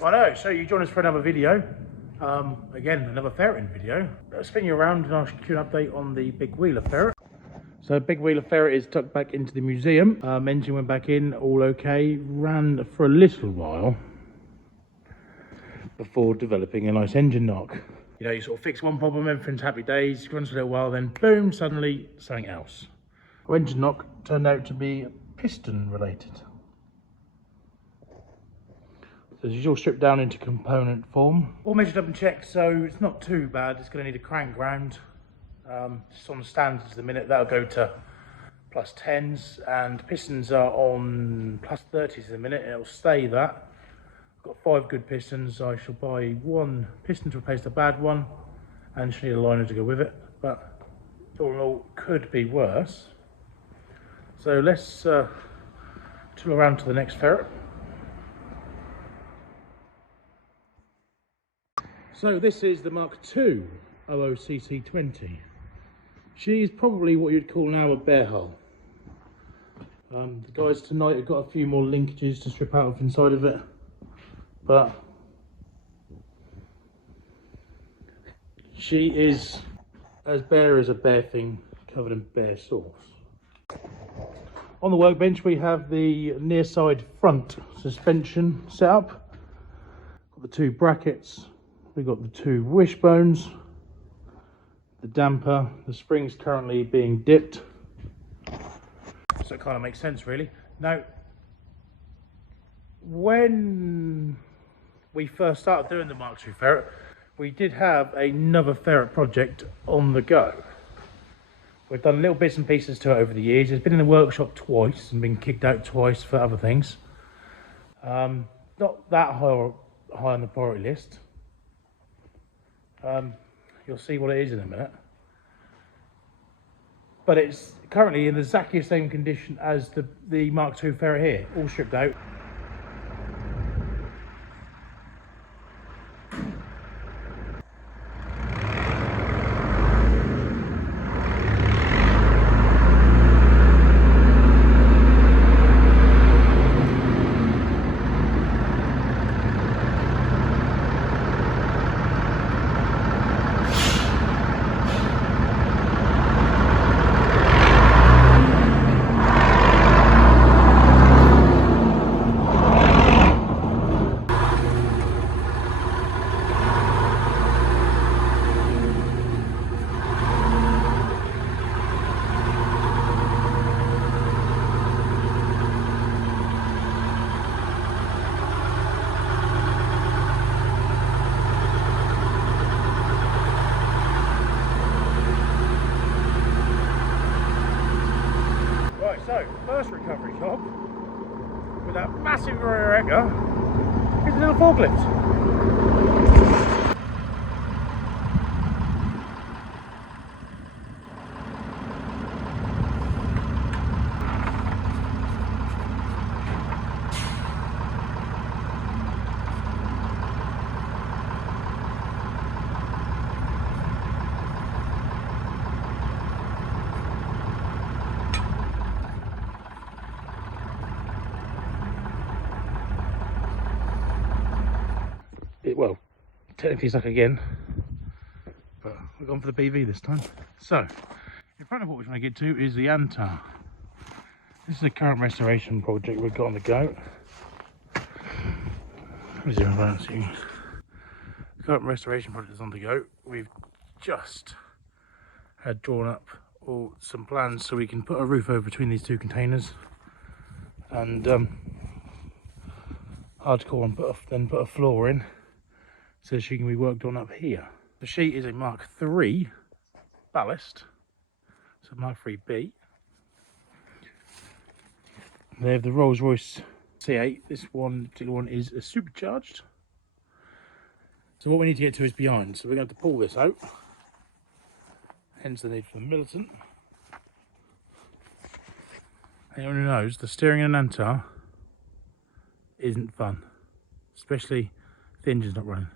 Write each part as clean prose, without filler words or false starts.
Righto, so you join us for another video. Again, another ferreting video. I'll spin you around and I'll give you an update on the big wheeler ferret. So big wheeler ferret is tucked back into the museum. Engine went back in, all okay. Ran for a little while before developing a nice engine knock. You know, you sort of fix one problem, everything's happy days, runs for a little while, then boom, suddenly something else. Our engine knock turned out to be piston related. So this is all stripped down into component form. All measured up and checked, so it's not too bad. It's going to need a crank round. Just on the standards at the minute, that'll go to plus 10s, and pistons are on plus 30s at the minute, and it'll stay that. I've got 5 good pistons. I shall buy 1 piston to replace the bad one, and just need a liner to go with it. But all in all, could be worse. So let's tool around to the next ferret. So this is the Mark II OOCC20. She's probably what you'd call now a bear hull. The guys tonight have got a few more linkages to strip out of inside of it, but she is as bare as a bare thing covered in bare sauce. On the workbench we have the near side front suspension set up. Got the 2 brackets. We've got the 2 wishbones, the damper, the spring's currently being dipped. So it kind of makes sense really. Now, when we first started doing the Mark II ferret, we did have another ferret project on the go. We've done little bits and pieces to it over the years. It's been in the workshop twice and been kicked out twice for other things. Not that high on the priority list. You'll see what it is in a minute, but it's currently in exactly the same condition as the Mark II ferret here, all stripped out. So, first recovery job with that massive rear egger is a little forklift. Well, technically stuck again, but we've gone for the BV this time. So, in front of what we're trying to get to is the Antar. This is a current restoration project we've got on the go. Current restoration project is on the go. We've just had drawn up some plans so we can put a roof over between these 2 containers, and hardcore and then put a floor in, so she can be worked on up here. The sheet is a Mark III ballast, so Mark IIIB. They have the Rolls-Royce C8. This particular one is a supercharged. So what we need to get to is behind. So we're going to have to pull this out. Hence the need for the militant. Anyone who knows, the steering in an Antar isn't fun, especially if the engine's not running.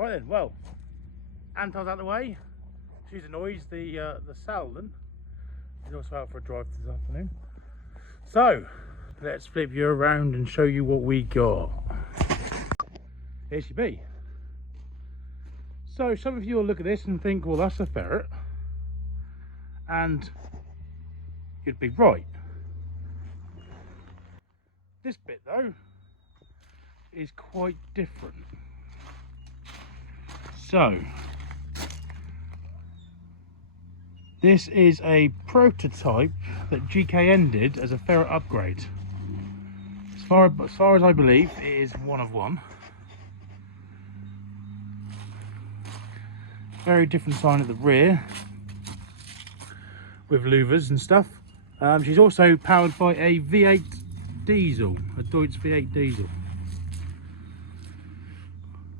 Right then, well, Antar's out of the way. She's annoys the Salden. He's also out for a drive this afternoon. So let's flip you around and show you what we got. Here she be. So some of you will look at this and think, well, that's a Ferret, and you'd be right. This bit though is quite different. So this is a prototype that GKN did as a Ferret upgrade. As far as I believe, it is one of one. Very different sign at the rear with louvres and stuff. She's also powered by a V8 diesel, a Duetz V8 diesel.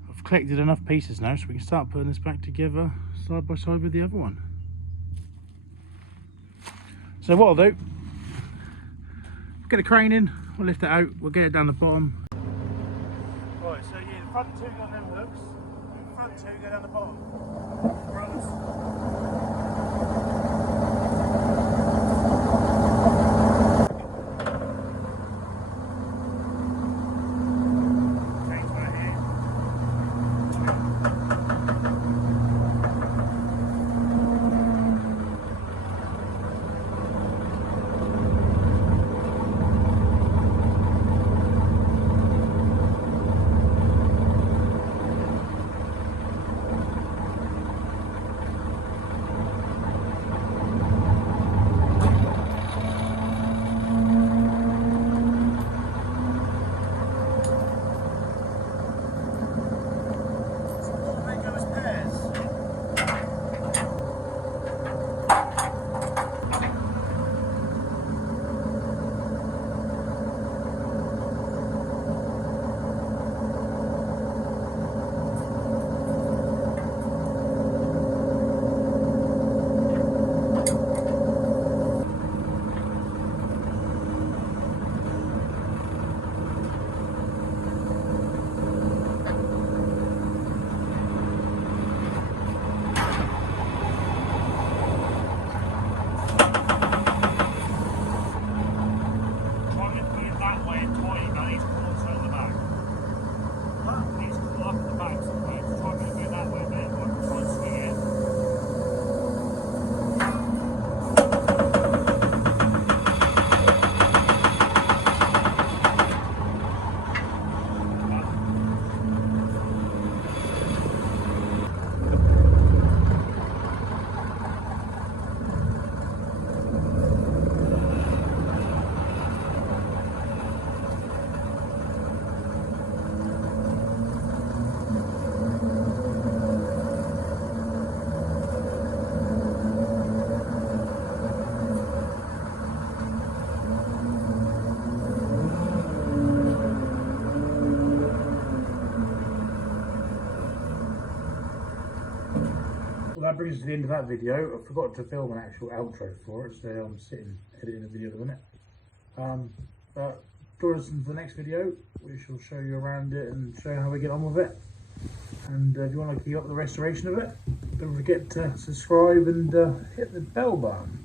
I've collected enough pieces now so we can start putting this back together side by side with the other one. So what I'll do, get a crane in, we'll lift it out, we'll get it down the bottom. Right, so yeah, the front two got them hooks, the front two go down the bottom. Brothers. Well, that brings us to the end of that video. I forgot to film an actual outro for it, so I'm sitting editing the video at the minute. But join us in the next video, we shall show you around it and show you how we get on with it. And if you want to keep up with the restoration of it, don't forget to subscribe and hit the bell button.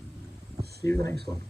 See you in the next one.